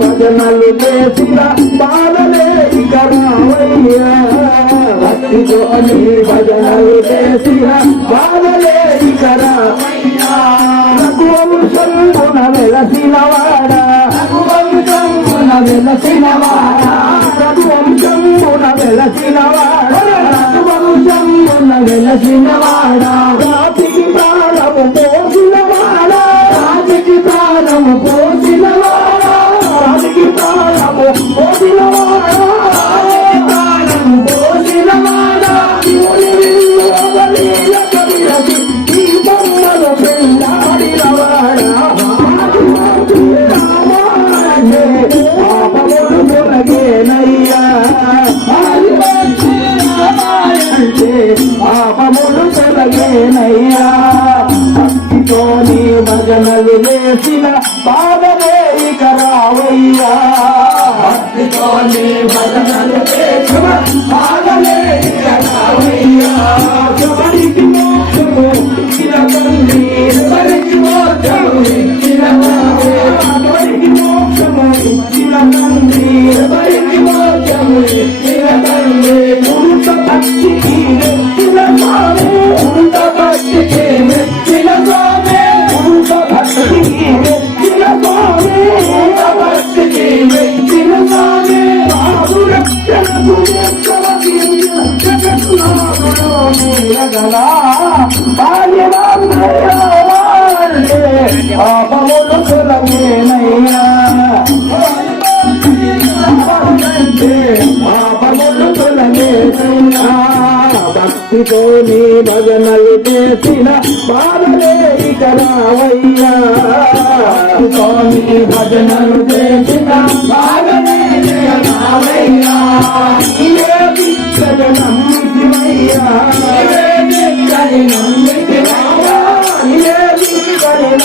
భజనలు చేసిన బాధలే ఇక రావయ్యా. భక్తితో భజనలు చేసిన బాధలే ఇక రావయ్యా. రఘువంశంబున వెలసినవాడా రఘువంశంబున వెలసినవాడా రఘువంశంబున వెలసినవాడా రఘువంశంబున వెలసినవాడా రాతికి ప్రాణము పోసినవాడా రాతికి ప్రాణము రామాయణే పాపములు తొలగేనయ్యా భక్తితో నీ భజనలు వేసిన పాదమే ఇక రావయ్యా భక్తితో నీ భజనలు వేసిన పాదమే ఇక రావయ్యా ఎవరికి మోక్షము ఇచ్చిన తండ్రి పాపములు తొలగేనయ్యా పాపములు తొలగేనయ్యా భక్తితో నీ భజనలు చేసిన బాధలే ఇక రావయ్యా. భక్తితో నీ భజనలు చేసిన బాధలే ఇక రావయ్యా.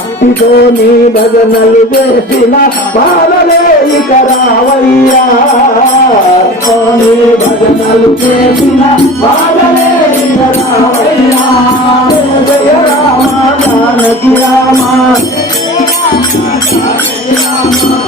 భక్తితో నీ భజనలు చేసిన బాలలే ఇక రావయ్యా. నీ భజనలు చేసిన బాలలే ఇక రావయ్యా. జయ రామ జానకి రామ.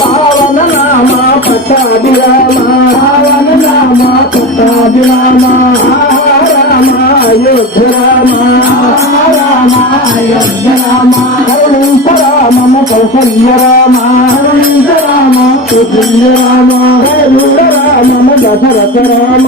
పావన నామ పట్టాది రామ. పావన నామ పట్టాది రామ. రామ అయోధ్య రామ. రామ అయోధ్య రామ కరుణింప రామమ కౌసల్య రామ కరుణింప రామ కౌసల్య రామ కరుణ రామమ దశరథ రామ